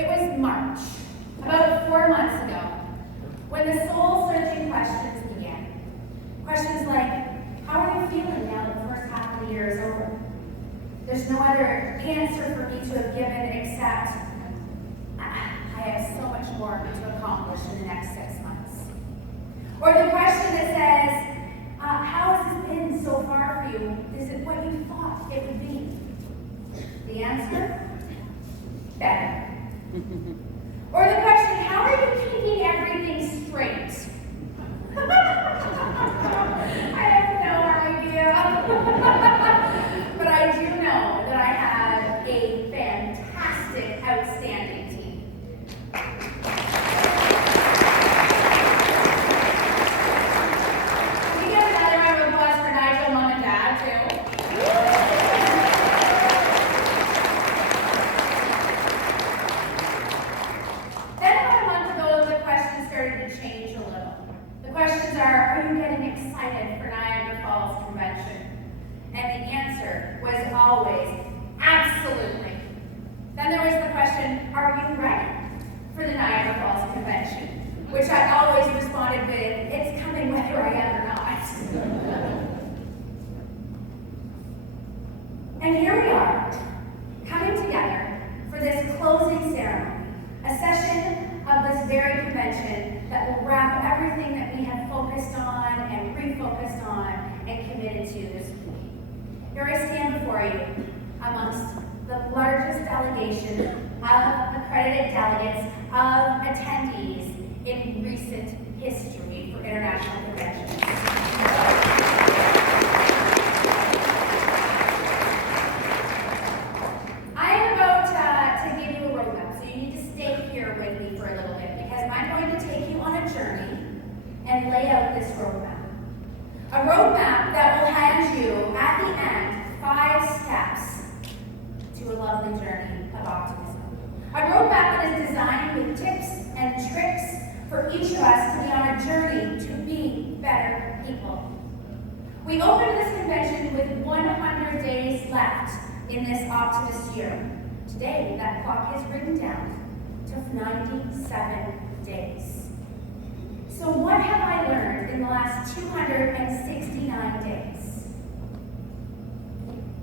It was March, about 4 months ago, when the soul-searching questions began. Questions like, how are you feeling now that the first half of the year is over? There's no other answer for me to have given except, I have so much more to accomplish in the next 6 months. Or the question that says, how has this been so far for you? Is it what you thought it would be? The answer? Better. Or the question, how are you keeping everything straight? I have no idea. But I do know that I have a fantastic, outstanding team. Can we get another round of applause for Nigel, Mom, and Dad, too? Then about a month ago, the questions started to change a little. The questions are you getting excited for Niagara Falls Convention? And the answer was always, absolutely. Then there was the question, are you ready for the Niagara Falls Convention? Which I always responded with, it's coming whether I am or not. And here we are, coming together for this closing ceremony, a session of this very convention that will wrap everything that we have focused on and refocused on and committed to this week. Here I stand before you amongst the largest delegation of accredited delegates, of attendees in recent history for international conventions. I am about to give you a roadmap, so you need to stay here with me for a little bit because I'm going to take you on a journey and lay out this roadmap. A roadmap that will hand you, at the end, 5 steps to a lovely journey of optimism. A roadmap that is designed with tips and tricks for each of us to be on a journey to be better people. We opened this convention with 100 days left in this Optimist year. Today, that clock is written down to 97 days. So what have I learned in the last 269 days?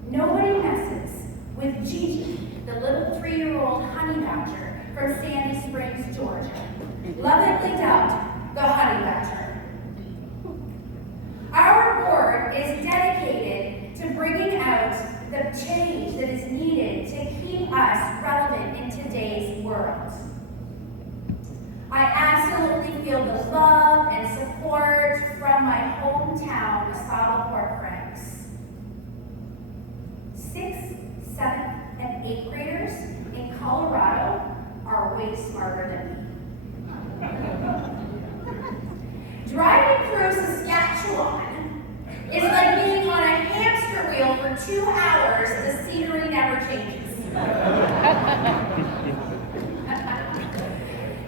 Nobody messes with Gigi, the little 3-year-old honey badger from Sandy Springs, Georgia, lovingly dubbed the Honey Badger. Our board is dedicated to bringing out the change that is needed to keep us relevant in today's world. I absolutely feel the love and support from my hometown, Asaba Port Franks. 6th, 7th, and 8th graders in Colorado are way smarter than me. Driving through Saskatchewan is like being on a hamster wheel for 2 hours. The scenery never changes.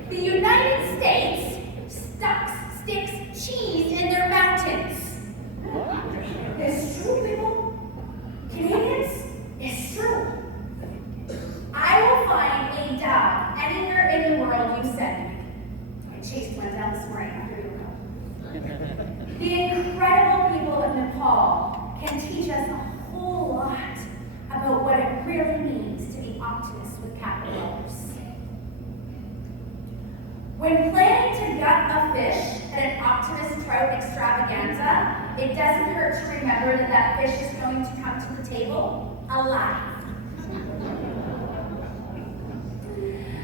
The United States sticks cheese in their mountains. It's true, people. Canadians, it's true. I will find a dog anywhere in the world you send me. I chased one down this morning after you were. The incredible people of Nepal can teach us a whole lot about what it really means to be optimists with capital letters. When planning to gut a fish at an Optimist trout extravaganza, it doesn't hurt to remember that that fish is going to come to the table alive.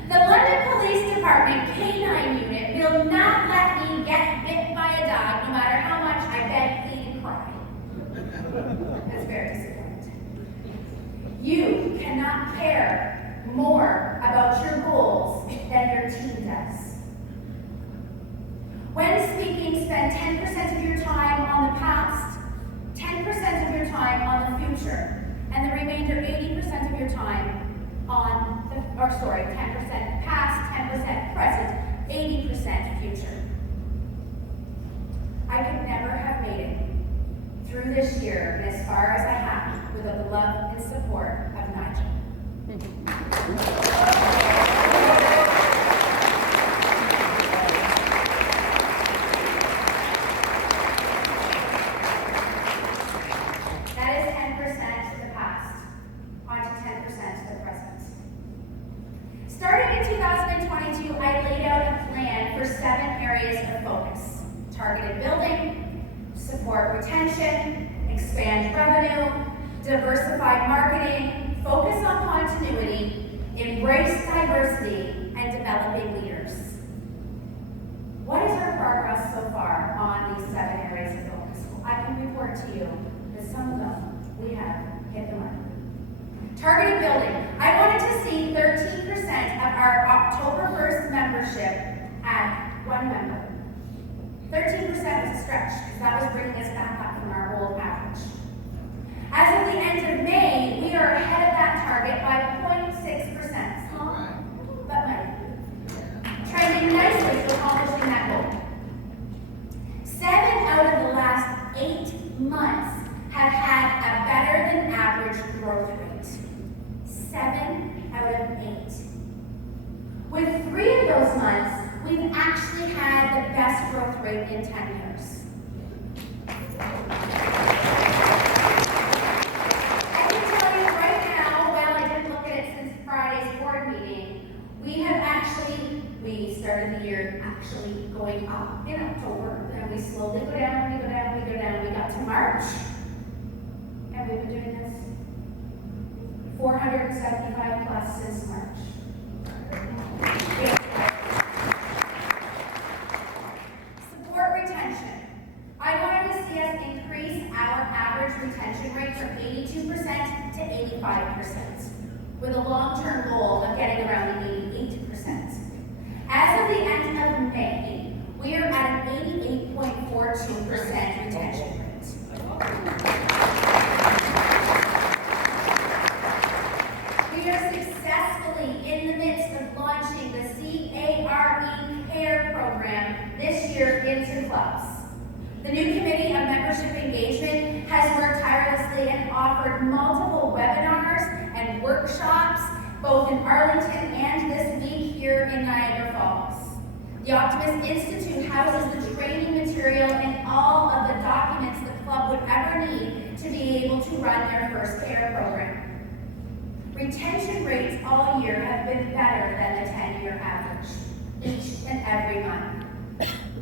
The London Police Department K9 unit will not let me get bit by a dog no matter how much I beg, plead, and cry. That's very disappointing. You cannot care more about your goals than your team does. When speaking, spend 10% of your time on the past, 10% of your time on the future, and the remainder 80% of your time on 10% past, 10% present, 80% future. I could never have made it through this year and as far as I have without the love and support of Nigel. 7 areas of focus: targeted building, support retention, expand revenue, diversified marketing, focus on continuity, embrace diversity, and developing leaders. What is our progress so far on these 7 areas of focus? Well, I can report to you that some of them we have hit the mark. Targeted building. I wanted to see 13% of our October 1st membership at 1 member. 13% was a stretch because that was bringing us back up from our old average. As of the end of May, we are ahead of that target by 0.6%. Small, but mighty. Trending nicely to accomplishing that goal. 7 out of the last 8 months have had a better than average growth rate. 7 out of 8. With 3 of those months, we've actually had the best growth rate in 10 years. I can tell you right now, well, I didn't look at it since Friday's board meeting, we started the year actually going up in October, and we slowly go down, we got to March, and we've been doing this 475 plus since March. Support retention. I wanted to see us increase our average retention rate from 82% to 85%, with a long-term goal of getting around the 88%. As of the end of May, we are at an 88.42% retention rate. We are successfully in the midst of launching the C.A.R.E program this year into clubs. The new Committee of Membership Engagement has worked tirelessly and offered multiple webinars and workshops, both in Arlington and this week here in Niagara Falls. The Optimism Institute houses the training material and all of the documents the club would ever need to be able to run their first C.A.R.E program. Retention rates all year have been better than the 10-year average, each and every month.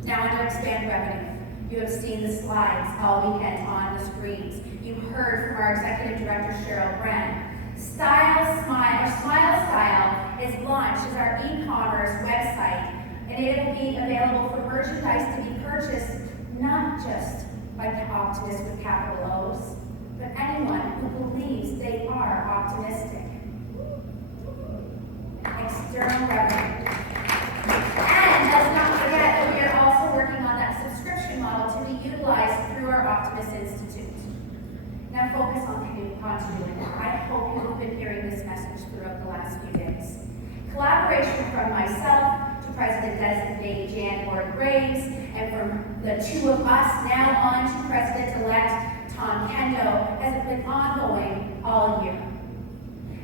Now under expand revenue. You have seen the slides all weekend on the screens. You heard from our Executive Director, Cheryl Bren. Smile Style is launched as our e-commerce website, and it will be available for merchandise to be purchased not just by optimists with capital O's, but anyone who believes they are optimistic. External revenue. And let's not forget that we are also working on that subscription model to be utilized through our Optimist Institute. Now focus on continuity. I hope you have been hearing this message throughout the last few days. Collaboration from myself to President-designate Jan Ward-Graves, and from the 2 of us now on to President-elect Tom Kendo, has been ongoing all year.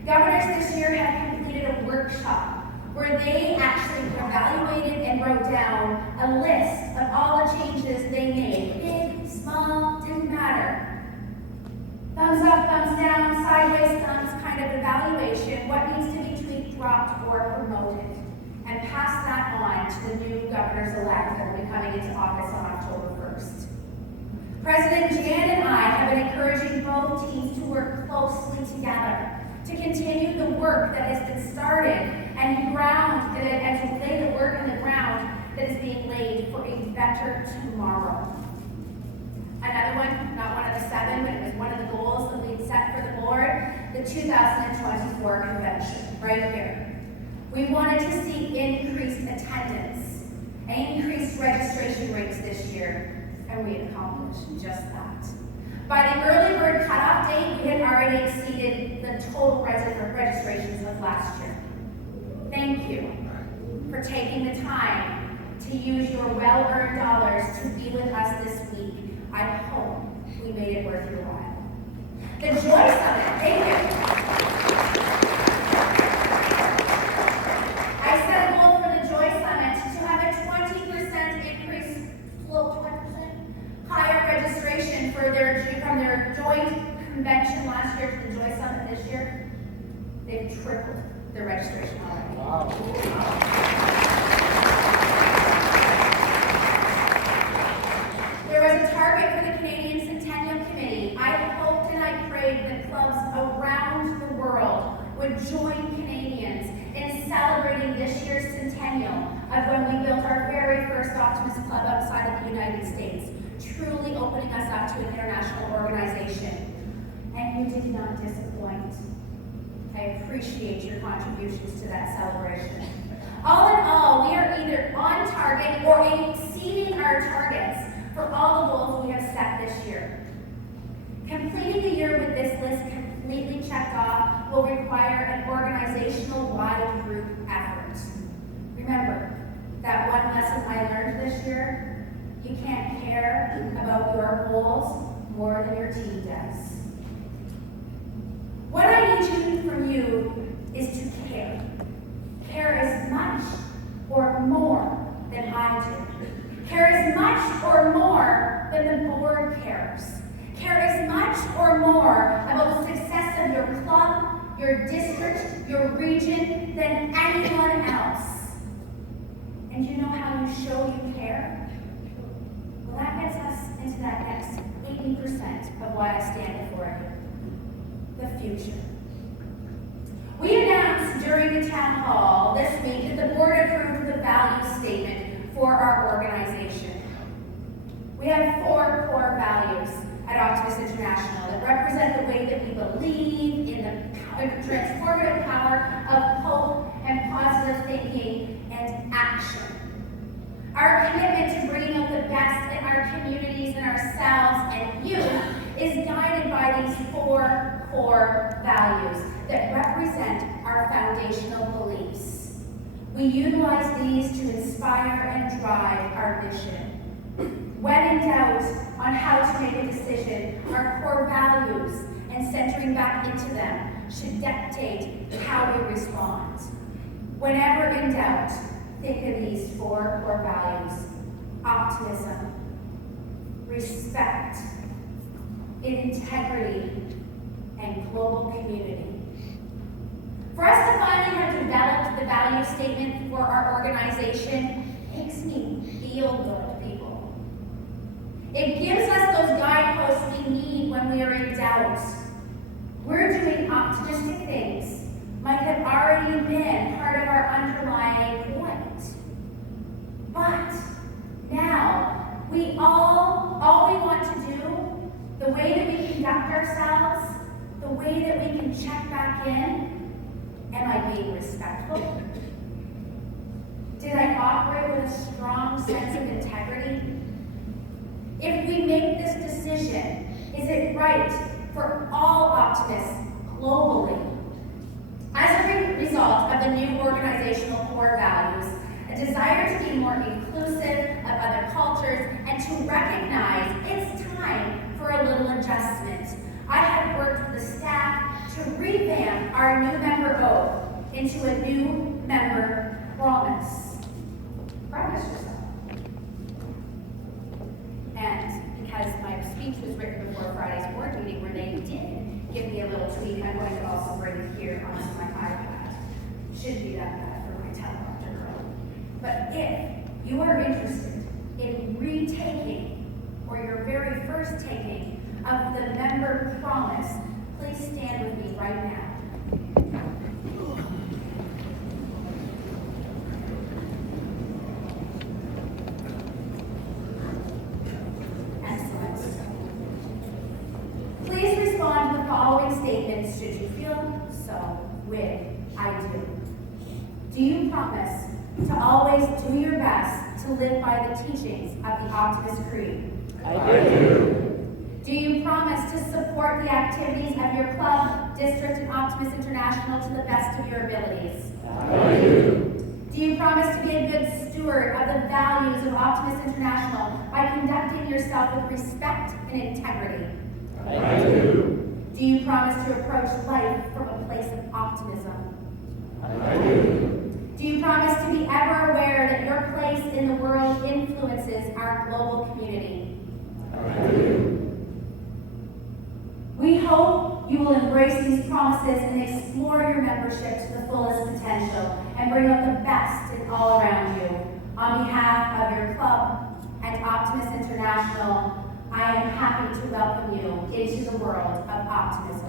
Governors this year have completed a workshop where they actually evaluated and wrote down a list of all the changes they made. Big, small, didn't matter. Thumbs up, thumbs down, sideways thumbs kind of evaluation, what needs to be tweaked, dropped, or promoted, and pass that on to the new governors-elect that will be coming into office on October 1st. President Jan and I have been encouraging both teams to work closely together to continue the work that has been started and to lay the work in the ground that is being laid for a better tomorrow. Another one, not one of the 7, but it was one of the goals that we'd set for the board, the 2024 convention, right here. We wanted to see increased attendance and increased registration rates this year, and we accomplished just that. By the early bird cutoff date, we had already exceeded the total registrations of last year. Thank you for taking the time to use your well-earned dollars to be with us this week. I hope we made it worth your while. The Joy Summit, thank you. I set a goal for the Joy Summit to have a 20% increase, 20% higher registration from their joint convention last year to the Joy Summit this year. They've tripled their registration already. Wow. target for the Canadian Centennial Committee, I hoped and I prayed that clubs around the world would join Canadians in celebrating this year's centennial of when we built our very first Optimist Club outside of the United States, truly opening us up to an international organization. And you did not disappoint. I appreciate your contributions to that celebration. All in all, we are either on target or exceeding our targets for all the goals we have set this year. Completing the year with this list completely checked off will require an organizational-wide group effort. Remember, that one lesson I learned this year, you can't care about your goals more than your team does. What I need from you is to care. Care as much or more than I do. Care as much or more than the board cares. Care as much or more about the success of your club, your district, your region than anyone else. And you know how you show you care? Well, that gets us into that next 80% of why I stand before you. The future. We announced during the town hall this week that the board approved the value statement for our organization. We have 4 core values at Optimism International that represent the way that we believe in the transformative power of hope and positive thinking and action. Our commitment to bringing out the best in our communities and ourselves and youth is guided by these 4 core values that represent our foundational beliefs. We utilize these to inspire and drive our mission. When in doubt on how to make a decision, our core values and centering back into them should dictate how we respond. Whenever in doubt, think of these 4 core values: optimism, respect, integrity, and global community. For us to finally have developed the value statement for our organization makes me feel good, people. It gives us those guideposts we need when we are in doubt. We're doing optimistic things might have already been part of our underlying point. But now, all we want to do, the way that we conduct ourselves, the way that we can check back in, am I being respectful? Did I operate with a strong sense of integrity? If we make this decision, is it right for all optimists globally? As a result of the new organizational core values, a desire to be more inclusive of other cultures and to recognize it's time for a little adjustment, I have worked with the staff to revamp our new member oath into a new member promise. Promise yourself. And because my speech was written before Friday's board meeting where they did give me a little tweak, I'm going to also bring it here onto my iPad. Shouldn't be that bad for my teleprompter girl. But if you are interested in retaking or your very first taking of the member promise, please stand with me right now. Excellent. Please respond to the following statements should you feel so with I do. Do you promise to always do your best to live by the teachings of the Optimist Creed? I do. Do you promise to support the activities of your club, district, and Optimist International to the best of your abilities? I do. Do you promise to be a good steward of the values of Optimist International by conducting yourself with respect and integrity? I do. Do you promise to approach life from a place of optimism? I do. Do you promise to be ever aware that your place in the world influences our global community? I do. We hope you will embrace these promises and explore your membership to the fullest potential and bring out the best in all around you. On behalf of your club and Optimist International, I am happy to welcome you into the world of optimism.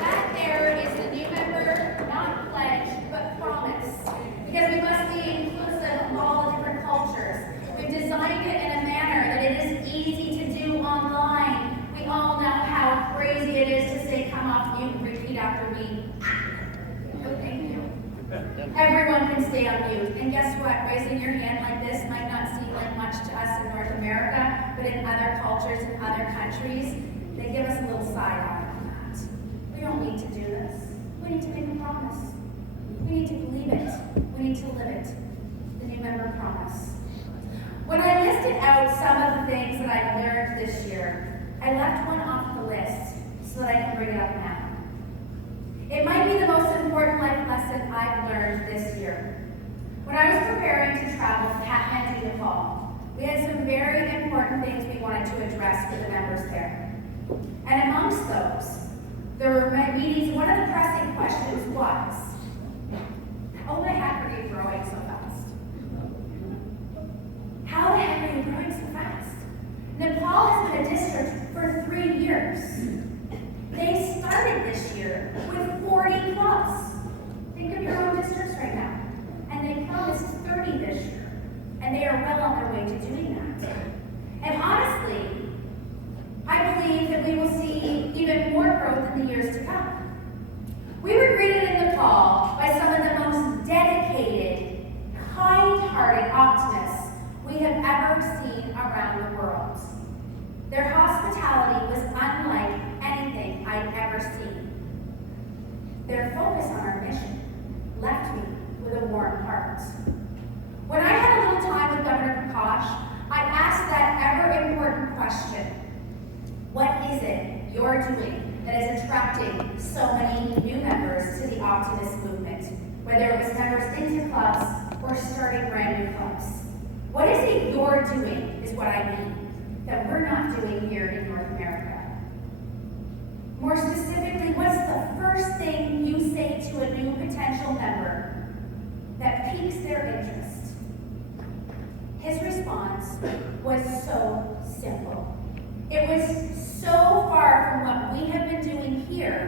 That there is the new member, not pledge, but promise. Because we must be inclusive of all the different cultures. We've designed it in a manner that it is easy to do online. We all know how crazy it is to say, come off mute and repeat after me. Oh, thank you. Everyone can stay on mute. And guess what? Raising your hand like this might not seem like much to us in North America, but in other cultures and other countries, they give us a little side eye on that. We don't need to do this. We need to make a promise. We need to believe it. We need to live it. The new member promise. When I listed out some of the things that I've learned this year, I left one off the list so that I can bring it up now. It might be the most important life lesson I've learned this year. When I was preparing to travel to Kathmandu, Nepal, we had some very important things we wanted to address for the members there. And amongst those, there were meetings. One of the pressing questions was, oh my heck, are you growing so fast? How the heck are you growing so fast? Nepal has been a district for 3 years. They started this year with 40 clubs. Think of your own districts right now. And they promised 30 this year. And they are well on their way to doing that. And honestly, I believe that we will see even more growth in the years to come. We were greeted in Nepal by some of the most dedicated, kind-hearted optimists we have ever seen around the world. Their hospitality was unlike anything I'd ever seen. Their focus on our mission left me with a warm heart. When I had a little time with Governor Prakash, I asked that ever-important question: what is it you're doing that is attracting so many new members to the Optimist movement, whether it was members into clubs or starting brand new clubs? What is it you're doing is what I mean, that we're not doing here in North America. More specifically, what's the first thing you say to a new potential member that piques their interest? His response was so simple. It was so far from what we have been doing here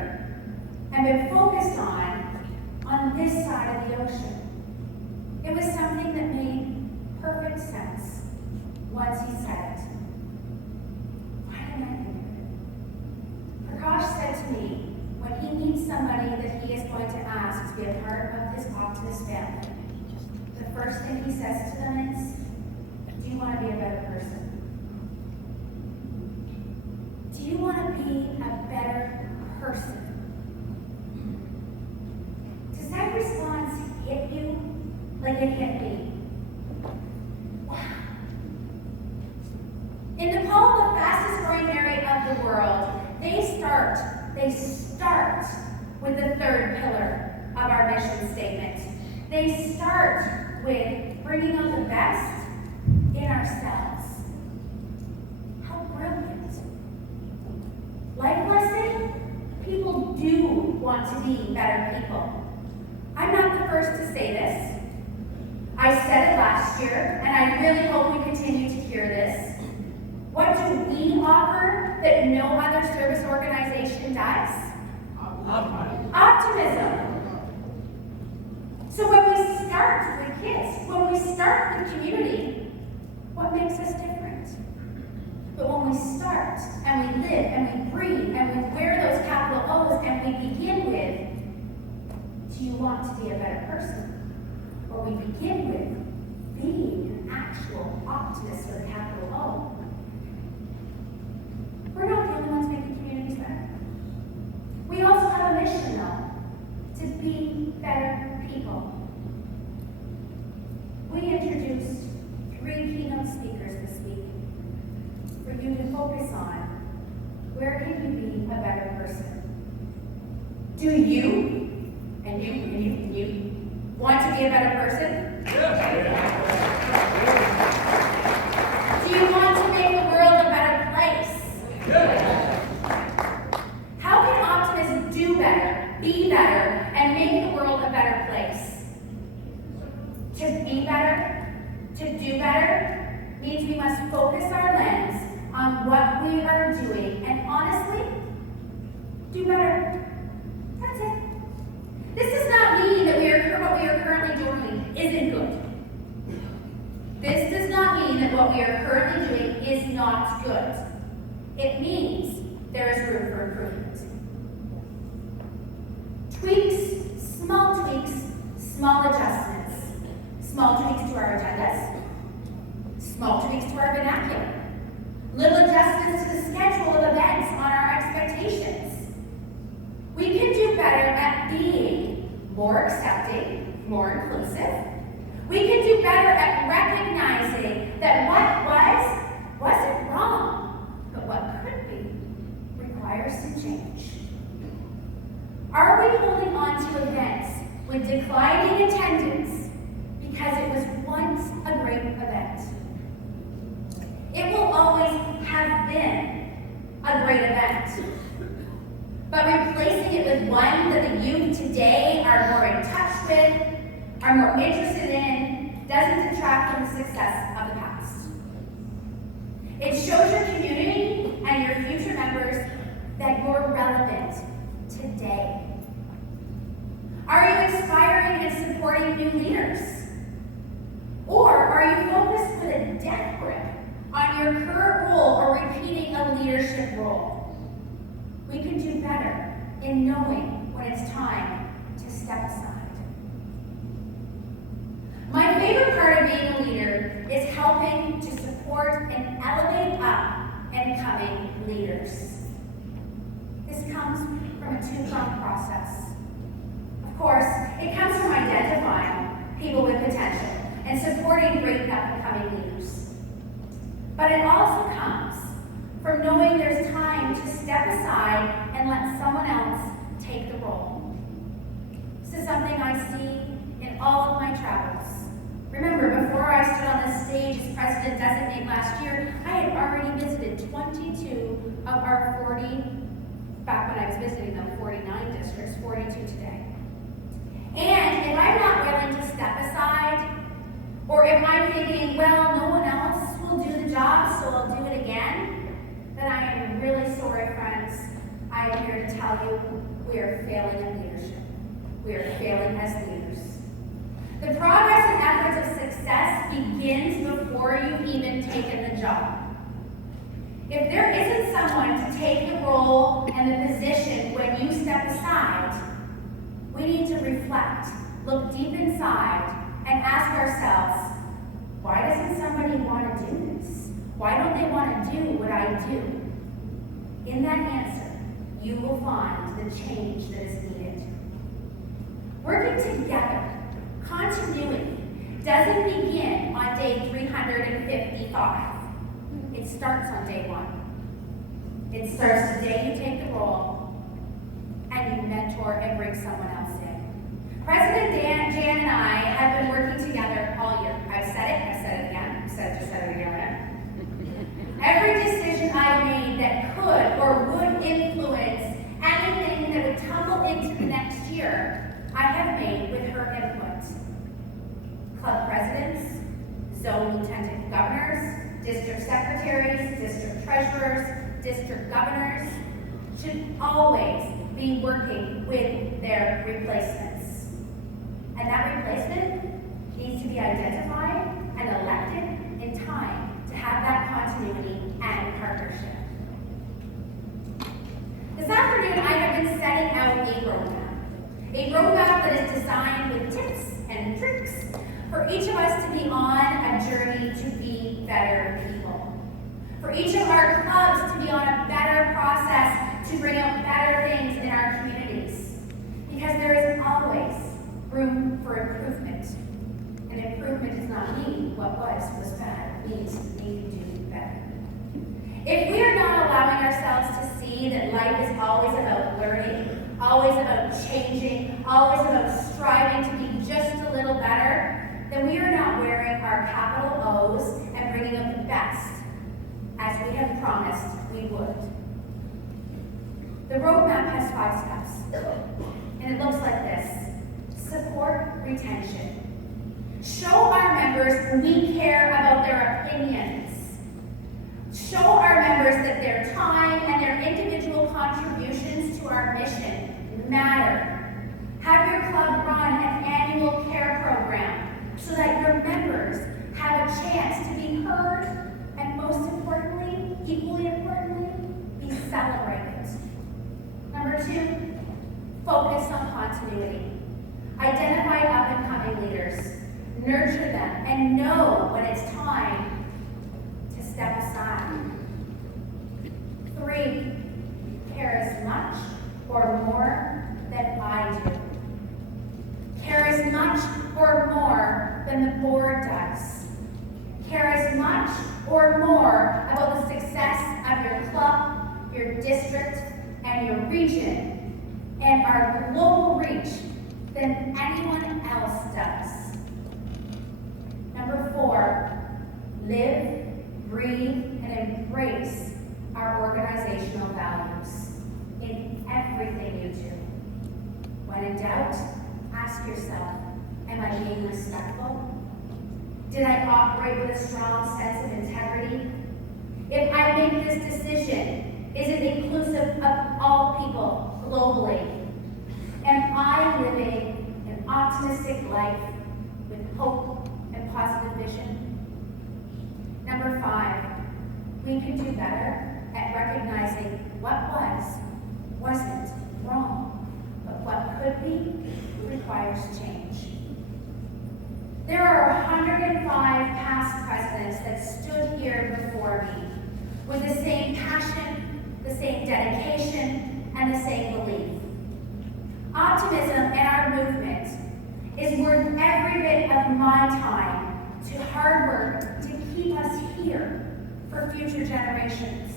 and been focused on this side of the ocean. It was something that made perfect sense once he said it. Why didn't I think of it? Prakash said to me, when he meets somebody that he is going to ask to be a part of his Optimist family, the first thing he says to them is, do you want to be a better person? Do you want to be a better person? Does that response hit you like it hit me? Wow. In Nepal, the fastest growing area of the world, they start with the third pillar of our mission statement. They start with bringing out the best in ourselves. How brilliant. Life lesson, people do want to be better people. I'm not the first to say this. I said it last year, and I really hope we continue to hear this. What do we offer that no other service organization does? Optimism. So when we start with kids, when we start with community, what makes us different? But when we start and we live and we breathe and we wear those capital O's and we begin with, do you want to be a better person? Or we begin with being an actual optimist with a capital O. We're not the only ones making communities better. We also have a mission, though, to be better people. We introduced 3 keynote speakers this week for you to focus on. Where can you be a better person? Do you, and you want to be a better person? Do you want to make the world a better place? How can optimists do better, be better, and make the what we are currently doing is not good. It means there is room for improvement. Tweaks, small adjustments. Small tweaks to our agendas, small tweaks to our vernacular, little adjustments to the schedule of events on our expectations. We can do better at being more accepting, more inclusive. We can do better at recognizing that what wasn't wrong, but what could be requires some change. Are we holding on to events with declining attendance because it was once a great event? It will always have been a great event. But replacing it with one that the youth today are more in touch with, are more interested in, doesn't detract from the success of the past. It shows your community and your future members that you're relevant today. Are you inspiring and supporting new leaders? Or are you focused with a death grip on your current role or repeating a leadership role? We can do better in knowing when it's time to step aside. My favorite part of being a leader is helping to support and elevate up and coming leaders. This comes from a two-pronged process. Of course, it comes from identifying people with potential and supporting great up-and-coming leaders. But it also comes from knowing there's time to step aside and let someone else take the role. This is something I see in all of my travels. Remember, before I stood on this stage as president designate last year, I had already visited 22 of our 40, back when I was visiting them, 49 districts, 42 today. And if I'm not willing to step aside, or if I'm thinking, well, no one else will do the job, so I'll do it again, then I am really sorry, friends. I am here to tell you we are failing at leadership. We are failing as leaders. The progress and efforts of success begins before you've even taken the job. If there isn't someone to take the role and the position when you step aside, we need to reflect, look deep inside, and ask ourselves, why doesn't somebody want to do this? Why don't they want to do what I do? In that answer, you will find the change that is needed. Working together, continuity, doesn't begin on day 355. It starts on day 1. It starts the day you take the role and you mentor and bring someone else in. President Jan and I have been working together all year. I've said it again. Just said it again. Every decision I made that could or would influence anything that would tumble into the next year, I have made with her input. Club presidents, zone lieutenant governors, district secretaries, district treasurers, district governors should always be working with their replacements. And that replacement needs to be identified and elected in time to have that continuity and partnership. This afternoon, I have been setting out a roadmap that is designed with tips and tricks for each of us to be on a journey to be better people. For each of our clubs to be on a better process to bring out better things in our communities. Because there is always room for improvement. And improvement does not mean what was bad. It means we can do better. If we are not allowing ourselves to see that life is always about learning, always about changing, always about striving to be just a little better, then we are not wearing our capital O's and bringing out the best as we have promised we would. The roadmap has 5 steps, and it looks like this. Support retention. Show our members we care about their opinions. Show our members that their time and their individual contributions to our mission matter. Have your club run an annual care program so that your members have have a chance to be heard, and most importantly, equally importantly, be celebrated. Number 2, focus on continuity. Identify up-and-coming leaders, nurture them, and know when it's time to step aside. 3, care as much or more than I do. Care as much or more than the board does. Care as much or more about the success of your club, your district, and your region, and our global reach than anyone else does. Number 4, live, breathe, and embrace our organizational values in everything you do. When in doubt, ask yourself, am I being respectful? Did I operate with a strong sense of integrity? If I make this decision, is it inclusive of all people globally? Am I living an optimistic life with hope and positive vision? Number 5, we can do better at recognizing what wasn't wrong, but what could be requires change. There are 105 past presidents that stood here before me with the same passion, the same dedication, and the same belief. Optimism in our movement is worth every bit of my time to hard work to keep us here for future generations.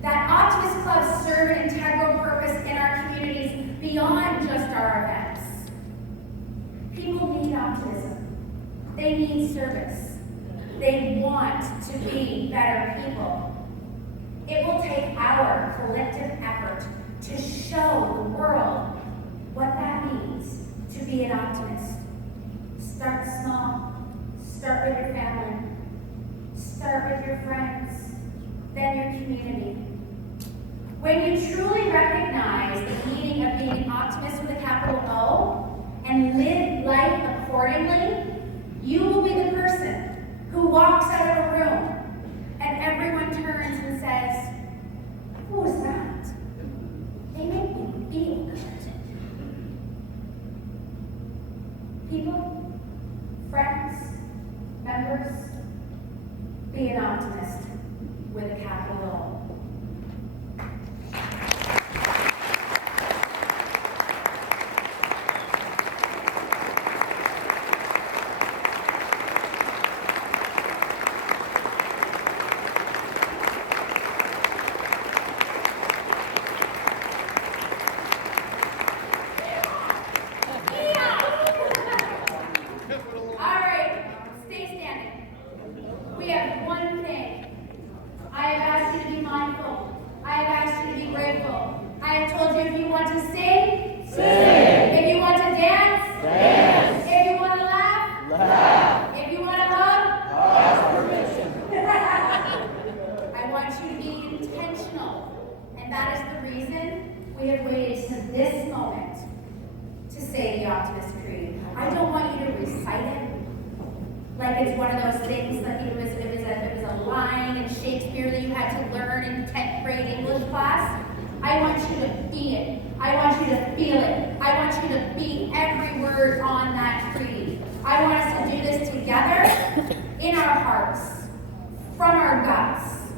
That Optimist Clubs serve an integral purpose in our communities beyond just our events. People need optimism. They need service. They want to be better people. It will take our collective effort to show the world what that means to be an optimist. Start small. Start with your family. Start with your friends. Then your community. When you truly recognize the meaning of being an optimist with a capital O and live life accordingly, you will be the person who walks out of a room and everyone turns and says, "Who is that? They make me feel good." People, friends, members, be an optimist with a capital O. We have waited to this moment to say the Optimist Creed. I don't want you to recite it like it's one of those things like it was a line in Shakespeare that you had to learn in 10th grade English class. I want you to be it. I want you to feel it. I want you to be every word on that creed. I want us to do this together in our hearts, from our guts.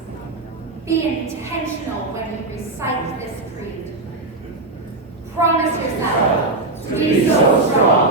Be intentional when you recite this creed. Promise yourself to be so strong